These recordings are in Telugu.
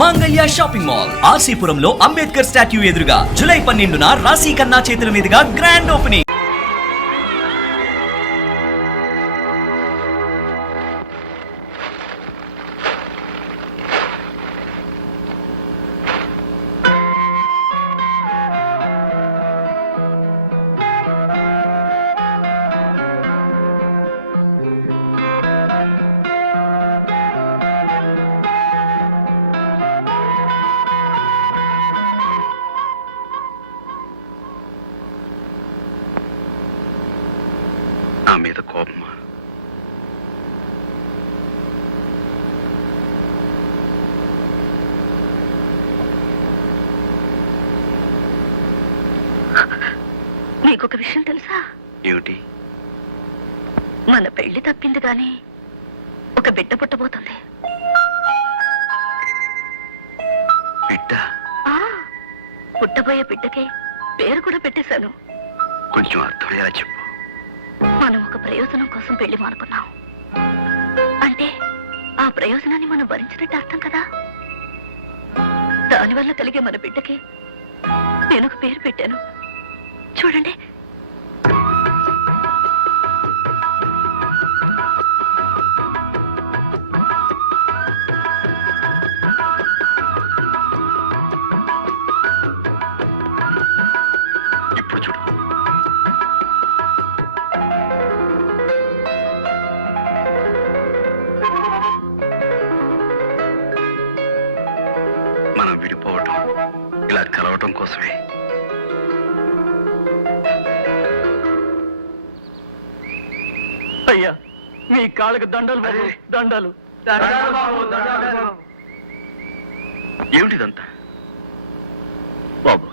మాంగళ్య షాపింగ్ మాల్ ఆర్సీపురంలో అంబేద్కర్ స్టాట్యూ ఎదురుగా జూలై 12న రాశి ఖన్నా చేతుల మీదుగా గ్రాండ్ ఓపెనింగ్. నా మీద కోపమా? నీకొక విషయం తెలుసా? ఏమిటి? మన పెళ్లి తప్పింది గాని ఒక బిడ్డ పుట్టబోతుంది. బిడ్డ? పుట్టబోయే బిడ్డకి పేరు కూడా పెట్టేశాను. కొంచెం అర్థమయ్యేలా చెప్పు. మనం ఒక ప్రయోజనం కోసం పెళ్లి మానుకున్నాం అంటే ఆ ప్రయోజనాన్ని మనం భరించినట్టు అర్థం కదా. దానివల్ల కలిగే మన బిడ్డకి నేను ఒక పేరు పెట్టాను. చూడండి. ఇప్పుడు చూడు. మనం విడిపోవటం ఇలా కలవటం కోసమే. అయ్యా మీ కాళ్ళకి దండలు బాబు, దండలు. ఏమిటిదంతా? బాబు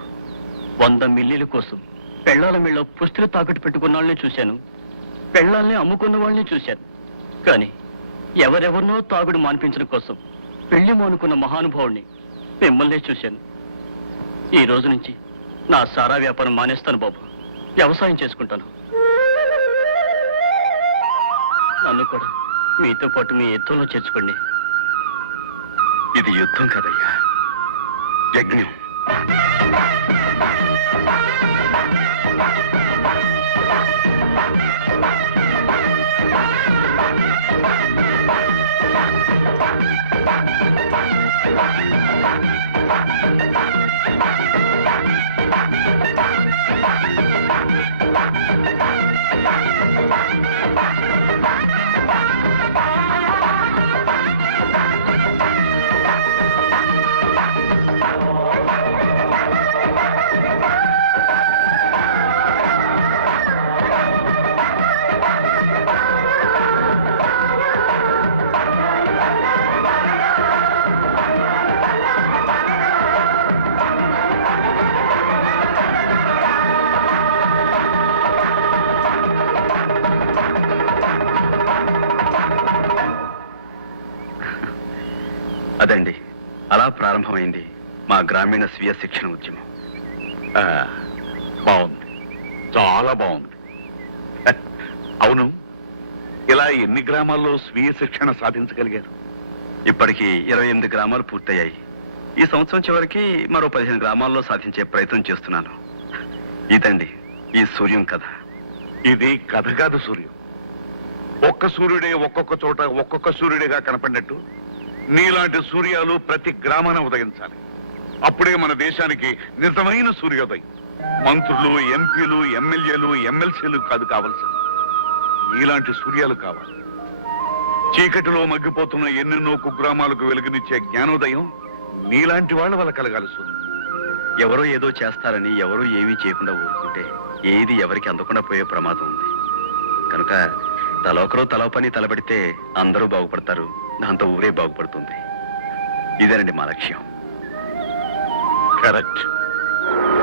100 మిల్లీల కోసం పెళ్ళాల మీళ్ళ పుస్తులు తాకట్టు పెట్టుకున్న వాళ్ళని చూశాను, పెళ్ళాలని అమ్ముకున్న వాళ్ళని చూశాను. కానీ ఎవరెవరినో తాగుడు మాన్పించడం కోసం పెళ్లి మానుకున్న మహానుభావుడిని మిమ్మల్నే చూశాను. ఈ రోజు నుంచి నా సారా వ్యాపారం మానేస్తాను బాబు, వ్యవసాయం చేసుకుంటాను. నన్ను కూడా మీతో పాటు మీ యుద్ధంలో చేర్చుకోండి. ఇది యుద్ధం కదయ్యా, యజ్ఞం. అదండి, అలా ప్రారంభమైంది మా గ్రామీణ స్వీయ శిక్షణ ఉద్యమం. బాగుంది, చాలా బాగుంది. అవును, ఇలా ఎన్ని గ్రామాల్లో స్వీయ శిక్షణ సాధించగలిగారు? ఇప్పటికి 28 గ్రామాలు పూర్తయ్యాయి. ఈ సంవత్సరం చివరికి మరో 15 గ్రామాల్లో సాధించే ప్రయత్నం చేస్తున్నాను. ఇదండి ఈ సూర్యం కథ. ఇది కథ కాదు సూర్యం. ఒక్క సూర్యుడే ఒక్కొక్క చోట ఒక్కొక్క సూర్యుడిగా కనపడినట్టు నీలాంటి సూర్యాలు ప్రతి గ్రామాన ఉదయించాలి. అప్పుడే మన దేశానికి నిజమైన సూర్యోదయం. మంత్రులు, ఎంపీలు, ఎమ్మెల్యేలు, ఎమ్మెల్సీలు కాదు కావాల్సింది, నీలాంటి సూర్యాలు కావాలి. చీకటిలో మగ్గిపోతున్న ఎన్నెన్నో కుగ్రామాలకు వెలుగునిచ్చే జ్ఞానోదయం నీలాంటి వాళ్ళ వల్ల కలగాలి సూర్యుడు. ఎవరో ఏదో చేస్తారని ఎవరో ఏమీ చేయకుండా ఊరుకుంటే ఏది ఎవరికి అందకుండా పోయే ప్రమాదం ఉంది. కనుక తలొకరు తల పని తలబడితే అందరూ బాగుపడతారు, దాంతో ఊరే బాగుపడుతుంది. ఇదేనండి మా లక్ష్యం. కరెక్ట్.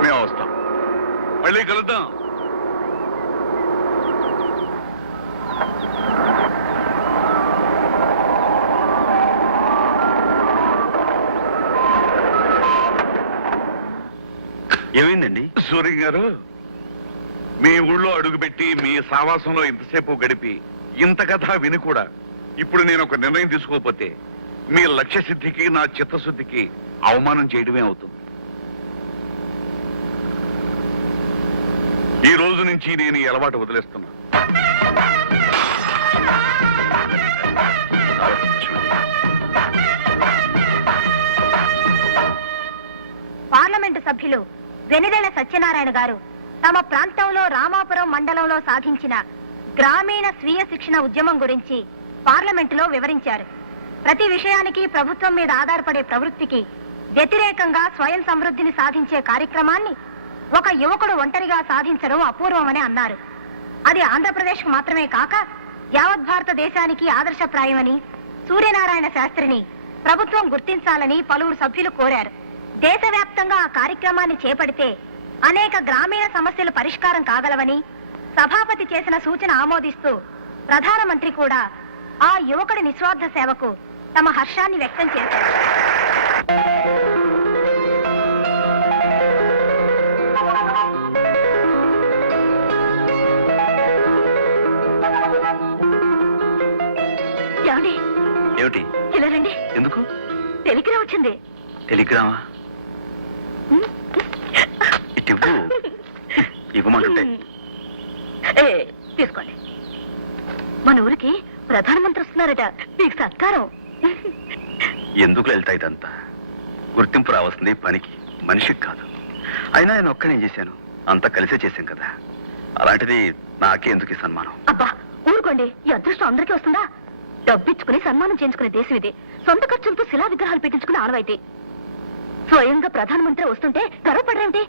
మేము వస్తాం, మళ్ళీ కలుద్దాం. ఏమైందండి? సూర్య గారు, మీ ఊళ్ళో అడుగుపెట్టి మీ సావాసంలో ఇంతసేపు గడిపి ఇంత కథ విని కూడా ఇప్పుడు నేను ఒక నిర్ణయం తీసుకోకపోతే మీ లక్ష్య సిద్ధికి నా చిత్తశుద్ధికి అవమానం చేయడమే అవుతుంది. ఈ రోజు నుంచి నేను ఈ అలవాటు వదిలేస్తున్నా. పార్లమెంటు సభ్యులు వెనిదెల సత్యనారాయణ గారు తమ ప్రాంతంలో రామాపురం మండలంలో సాధించిన గ్రామీణ స్వీయ శిక్షణ ఉద్యమం గురించి పార్లమెంటులో వివరించారు. ప్రతి విషయానికి ప్రభుత్వం మీద ఆధారపడే ప్రవృత్తికి వ్యతిరేకంగా స్వయం సమృద్ధిని సాధించే కార్యక్రమాన్ని ఒక యువకుడు ఒంటరిగా సాధించడం అపూర్వమని అన్నారు. అది ఆంధ్రప్రదేశ్ మాత్రమే కాక యావత్ భారతదేశానికి ఆదర్శప్రాయమని సూర్యనారాయణ శాస్త్రిని ప్రభుత్వం గుర్తించాలని పలువురు సభ్యులు కోరారు. దేశవ్యాప్తంగా ఆ కార్యక్రమాన్ని చేపడితే అనేక గ్రామీణ సమస్యలు పరిష్కారం కాగలవని సభాపతి చేసిన సూచన ఆమోదిస్తూ ప్రధానమంత్రి కూడా ఆ యువకుడి నిస్వార్థ సేవకు తమ హర్షాన్ని వ్యక్తం చేశారు. ఏమండి? ఏమిటి? ఇలా రండి. ఎందుకు? టెలిగ్రామ్ వచ్చింది. టెలిగ్రామా? ఇటు ఇవ్వమంటుంటే ఏ, తీసుకోండి. మన ఊరికి ప్రధానమంత్రి వస్తున్నారట. మీకు సత్కారం. ఎందుకు వెళ్తా ఇదంతా? గుర్తింపు రావాల్సింది పనికి, మనిషికి కాదు. అయినా నేను ఒక్కనే చేశాను, అంతా కలిసే చేశాం కదా. అలాంటిది నాకే ఎందుకు ఈ సన్మానం? అబ్బా ఊరుకోండి. ఈ అదృష్టం అందరికీ వస్తుందా? డబ్బిచ్చుకుని సన్మానం చేయించుకునే దేశం ఇది. సొంత ఖర్చులతో శిలా విగ్రహాలు పెట్టించుకునే ఆనవాయితీ. స్వయంగా ప్రధానమంత్రి వస్తుంటే గర్వపడరేమిటి?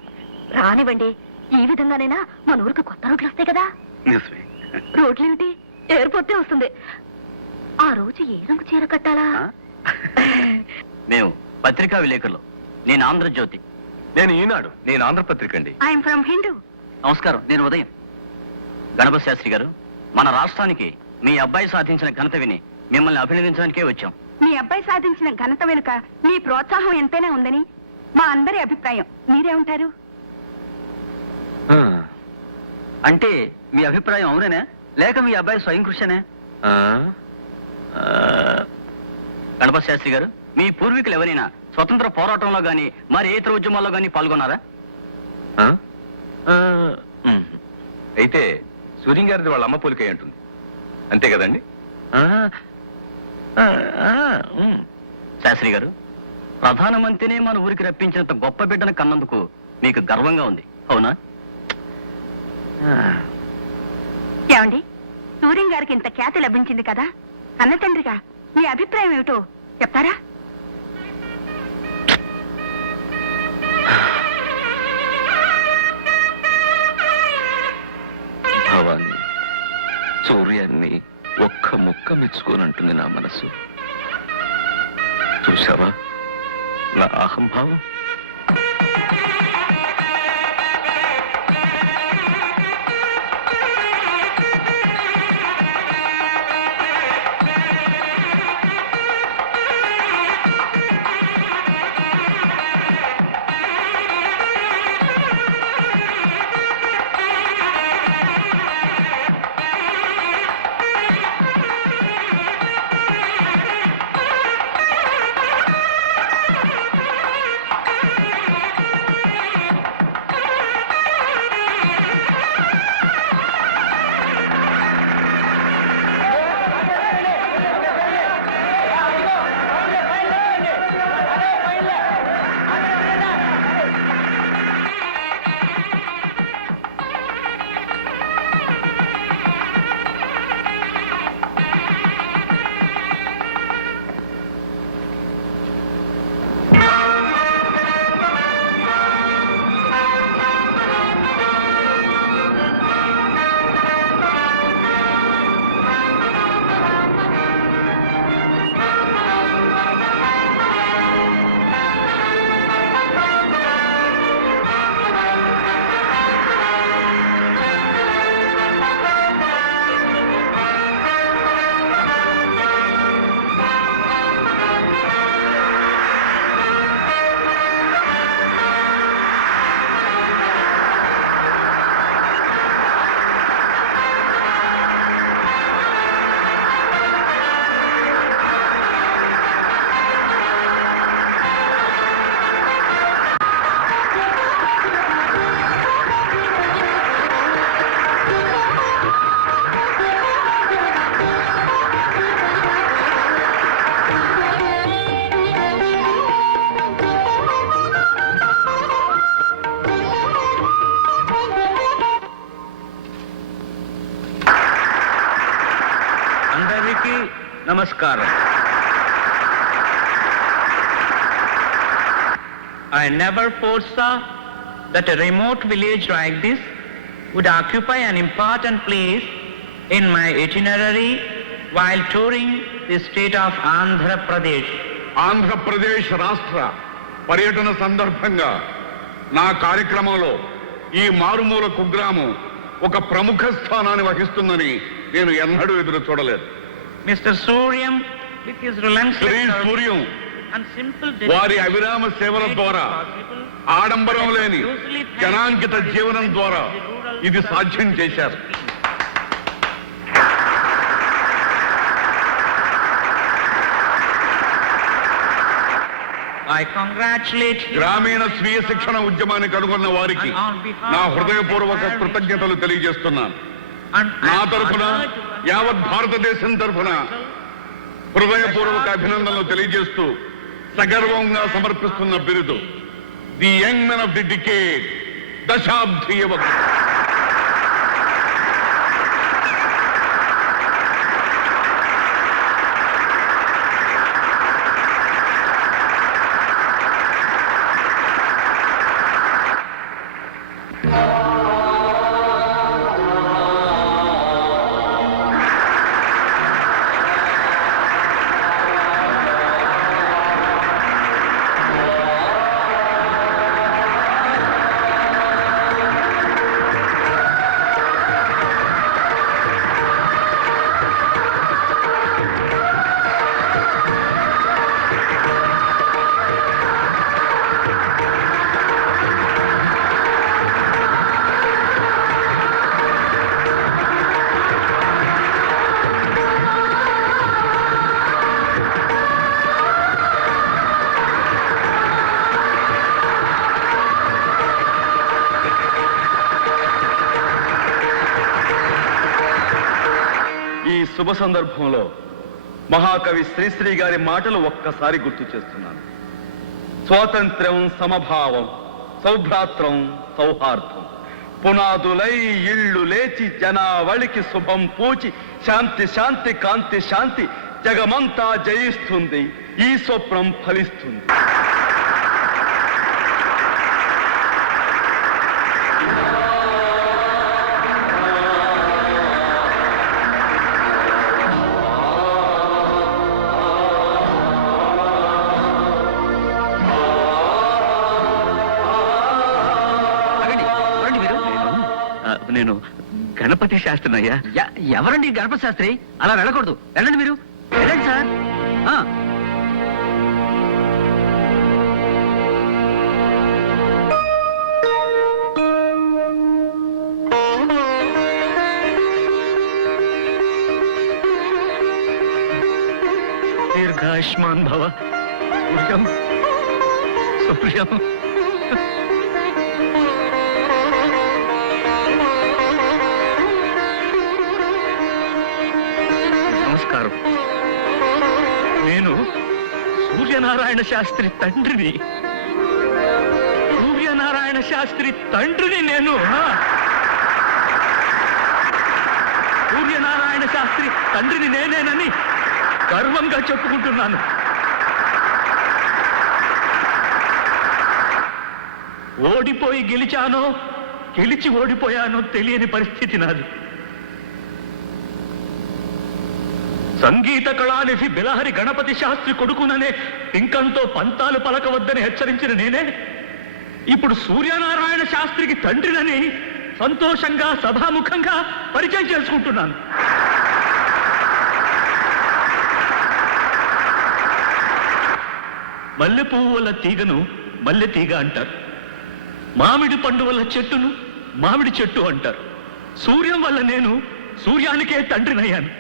రానివ్వండి. ఈ విధంగానైనా మన ఊరికి కొత్త రోడ్లు వస్తాయి కదా. నిజమే. రోడ్లేమిటి, ఎయిర్పోర్టే వస్తుంది. ఆ రోజు ఏ రంగు చీర కట్టాలా? మేము పత్రికా విలేకరులు. నేను ఆంధ్రజ్యోతి. నేను ఈనాడు. నేను ఆంధ్రపత్రిక అండి. I'm from Hindu. నమస్కారం, నేను ఉదయం. గణపతి శాస్త్రి గారు, మన రాష్ట్రానికి మీ అబ్బాయి సాధించిన ఘనత విని మిమ్మల్ని అభినందించడానికే వచ్చాం. మీ అబ్బాయి సాధించిన ఘనత వెనుక మీ ప్రోత్సాహం ఎంతైనా ఉందని మా అందరి అభిప్రాయం. మీరేమంటారు? అంటే మీ అభిప్రాయం అవునేనా, లేక మీ అబ్బాయి స్వయం కృషినే? గణపతి శాస్త్రి గారు, మీ పూర్వీకులు ఎవరైనా స్వతంత్ర పోరాటంలో గాని మరి ఏ ఇతర ఉద్యమాల్లో గాని పాల్గొన్నారా? అయితే సూర్యం గారిది వాళ్ళ అమ్మ పోలికై ఉంటుంది, అంతే కదండి? శాస్త్రి గారు, ప్రధానమంత్రిని మన ఊరికి రప్పించినంత గొప్ప బిడ్డను కన్నందుకు మీకు గర్వంగా ఉంది, అవునా? ఏమండి, సూర్యం గారికి ఇంత ఖ్యాతి లభించింది కదా, కన్న తండ్రిగా మీ అభిప్రాయం ఏమిటో చెప్తారా? భావాన్ని, సూర్యాన్ని ఒక్క ముక్క మెచ్చుకోనంటుంది నా మనసు. చూసావా నా అహంభావం? Namaskaram. I never foresaw that a remote village like this would occupy an important place in my itinerary while touring the state of Andhra Pradesh. Andhra Pradesh రాష్ట్ర పర్యటన సందర్భంగా నా కార్యక్రమంలో ఈ మారుమూల కుగ్రామం ఒక ప్రముఖ స్థానాన్ని వహిస్తుందని నేను ఎన్నడూ ఎదురు చూడలేదు. Mr. Suryam, with his relentless Shri Suryam and simple వారి అవిరామ సేవల ద్వారా, ఆడంబరం లేని జనాంకిత జీవనం ద్వారా ఇది సాధ్యం చేశారు. I congratulate him. గ్రామీణ స్వీయ శిక్షణ ఉద్యమాన్ని కనుగొన్న వారికి నా హృదయపూర్వక కృతజ్ఞతలు తెలియజేస్తున్నాను. నా తరఫున యావత్ భారతదేశం తరఫున హృదయపూర్వక అభినందనలు తెలియజేస్తూ సగర్వంగా సమర్పిస్తున్న బిరుదు the young men of the decade, దశాబ్ది యువకుడు. శుభ సందర్భంలో మహాకవి శ్రీశ్రీ గారి మాటలు ఒక్కసారి గుర్తు చేస్తున్నాను. స్వాతంత్ర్యం, సమభావం, సౌభ్రాత్రం, సౌహార్దం పునాదులై ఇళ్ళు లేచి జనావళికి శుభం పూచి శాంతి శాంతి కాంతి శాంతి జగమంతా జయిస్తుంది, ఈ స్వప్నం ఫలిస్తుంది. నేను గణపతి శాస్త్రిని అయ్యా. ఎవరండి గణపతి శాస్త్రి? అలా వెళ్ళకూడదు, వెళ్ళండి మీరు, వెళ్ళండి సార్. దీర్ఘాయుష్మాన్ భవ. సూర్యం, సూర్యం. నమస్కారం. నేను సూర్యనారాయణ శాస్త్రి తండ్రిని. సూర్యనారాయణ శాస్త్రి తండ్రిని నేను. సూర్యనారాయణ శాస్త్రి తండ్రిని నేనేనని గర్వంగా చెప్పుకుంటున్నాను. ఓడిపోయి గెలిచానో, గెలిచి ఓడిపోయానో తెలియని పరిస్థితి నాది. సంగీత కళానిధి బిలహరి గణపతి శాస్త్రి కొడుకుననే పింకంతో పంతాలు పలకవద్దని హెచ్చరించిన నేనే ఇప్పుడు సూర్యనారాయణ శాస్త్రికి తండ్రినని సంతోషంగా సభాముఖంగా పరిచయం చేసుకుంటున్నాను. మల్లె పువ్వు వల్ల తీగను మల్లె తీగ అంటారు. మామిడి పండు వల్ల చెట్టును మామిడి చెట్టు అంటారు. సూర్యం వల్ల నేను సూర్యానికే తండ్రినయ్యాను.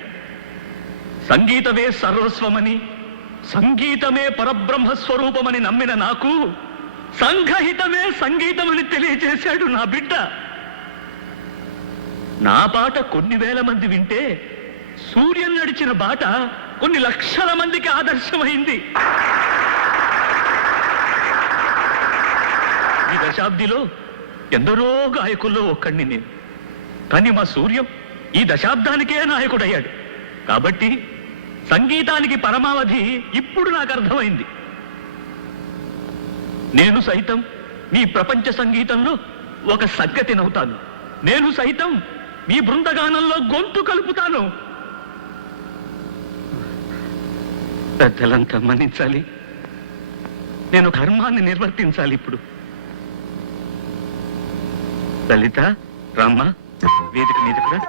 సంగీతమే సర్వస్వమని, సంగీతమే పరబ్రహ్మ స్వరూపమని నమ్మిన నాకు సంఘహితమే సంగీతమని తెలియజేశాడు నా బిడ్డ. నా బాట కొన్ని వేల మంది వింటే సూర్యం నడిచిన బాట కొన్ని లక్షల మందికి ఆదర్శమైంది. ఈ దశాబ్దిలో ఎందరో గాయకుల్లో ఒక్కడిని నేను. కానీ మా సూర్యం ఈ దశాబ్దానికే నాయకుడయ్యాడు. కాబట్టి సంగీతానికి పరమావధి ఇప్పుడు నాకు అర్థమైంది. నేను సైతం మీ ప్రపంచ సంగీతంలో ఒక సగ్గతినవుతాను. నేను సైతం మీ బృందగానంలో గొంతు కలుపుతాను. పెద్దలంతా మన్నించాలి. నేను ధర్మాన్ని నిర్వర్తించాలి. ఇప్పుడు లలిత, రామ్మ, వేదిక మీదకు రా.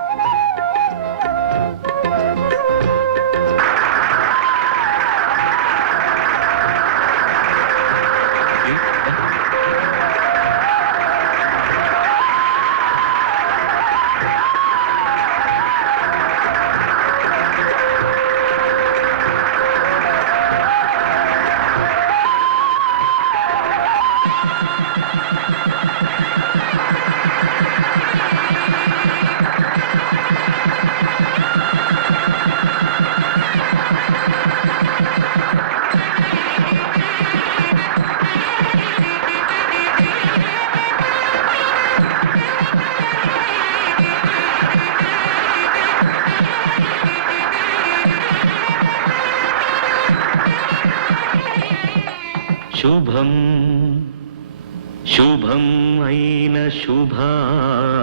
శుభం శుభం అయిన శుభారంభం.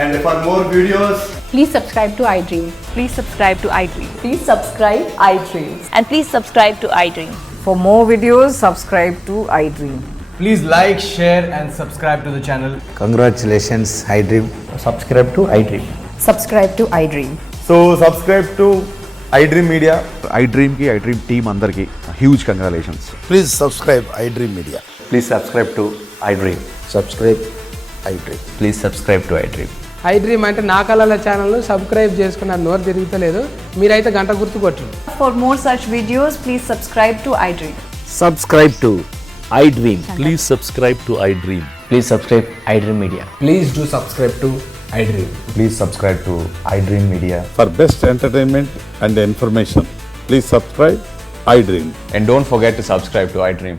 And for more videos, Please subscribe to iDream. Please subscribe to iDream. Please subscribe iDream. And please subscribe to iDream. For more videos, subscribe to iDream. please like, share and subscribe to the channel. Congratulations, iDream. Subscribe to iDream. Subscribe to iDream. So subscribe to iDream Media. iDream ki iDream team andarki huge congratulations. Please subscribe iDream Media. Please subscribe to iDream. Subscribe iDream. Please subscribe to iDream. iDream అంటే నా కళల ఛానల్ను సబ్స్క్రైబ్ చేసుకున్న నోరు తిరుగుతలేదు. మీరైతే గంట గుర్తు కొట్టండి. For more such videos, please subscribe to iDream. Subscribe to iDream. Please subscribe to iDream. Please subscribe iDream Media. Please do subscribe to iDream. Please subscribe to iDream Media. For best entertainment and information, please subscribe iDream. And don't forget to subscribe to iDream.